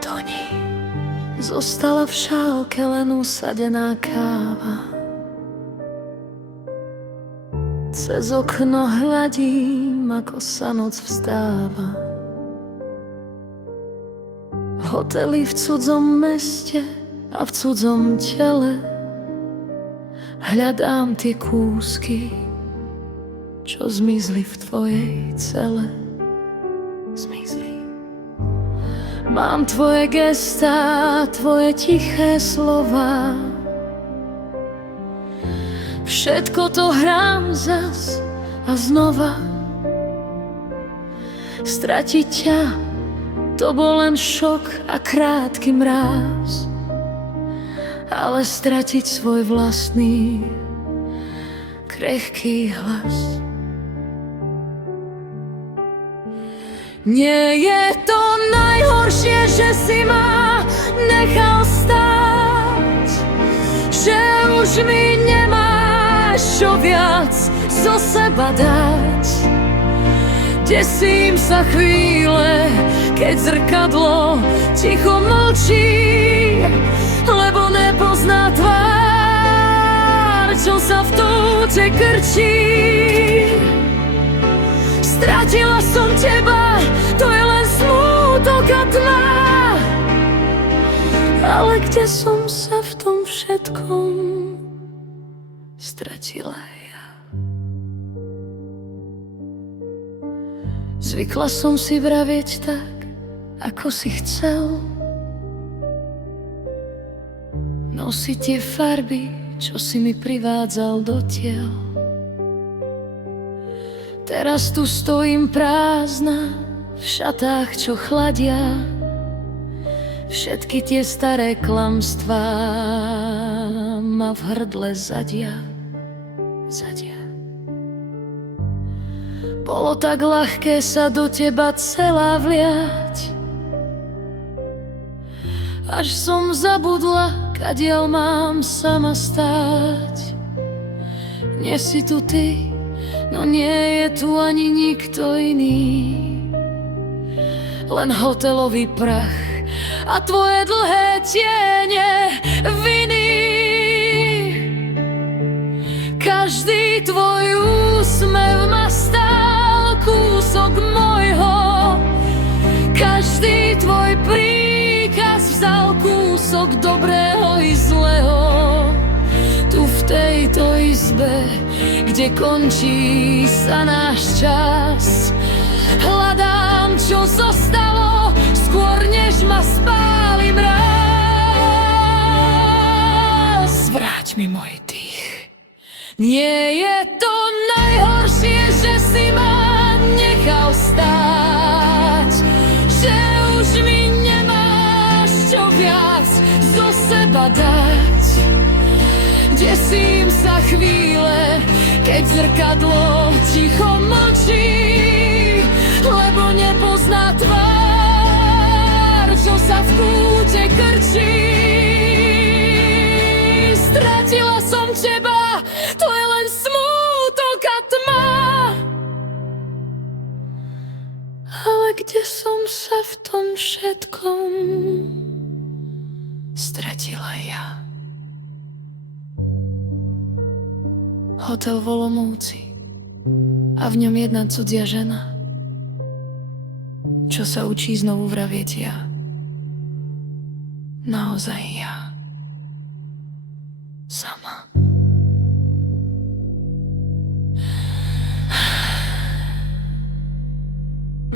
Doni zostala v šálke len usadená káva. Cez okno hľadím, ako sa noc vstáva. Hotely v cudzom meste a v cudzom tele. Hľadám tie kúsky, čo zmizli v tvojej cele. Zmizli. Mám tvoje gestá, tvoje tiché slová. Všetko to hrám zas a znova. Stratiť ťa, to bol len šok a krátky mráz. Ale stratiť svoj vlastný krehký hlas. Nie je to najhoršie, že si ma nechal stáť, že už mi nemáš čo viac zo seba dať. Desím sa chvíle, keď zrkadlo ticho mlčí, lebo nepozná tvár, čo sa v túte krčí. Stratila som teba, to je len smútok a tma. Ale kde som sa v tom všetkom stratila ja? Zvykla som si vravieť tak, ako si chcel, nosiť tie farby, čo si mi privádzal do tiel. Teraz tu stojím prázdna, v šatách, čo chladia. Všetky tie staré klamstvá ma v hrdle zadia. Bolo tak ľahké sa do teba celá vliať, až som zabudla, kadiaľ mám sama stáť. Nie si tu ty, no nie je tu ani nikto iný, len hotelový prach a tvoje dlhé tiene viny. Každý tvoj úsmev ma stál kúsok môjho, každý tvoj príkaz vzal kúsok dobrého i zlého. Tu v tejto izbe, kde končí sa náš čas, hľadám, čo zostalo, skôr než ma spáli mráz. Vráť mi môj dých. Nie je to najhoršie, že si ma nechal stáť, že už mi nemáš čo viac zo seba dať. Desím sa chvíle, keď zrkadlo ticho mlčí, lebo nepozná tvár, čo sa v kúte krčí. Stratila som teba, to je len smútok a tma. Ale kde som sa v tom všetkom stratila ja? Hotel v Olomouci a v ňom jedna cudzia žena, čo sa učí znovu vravieť ja. Naozaj ja.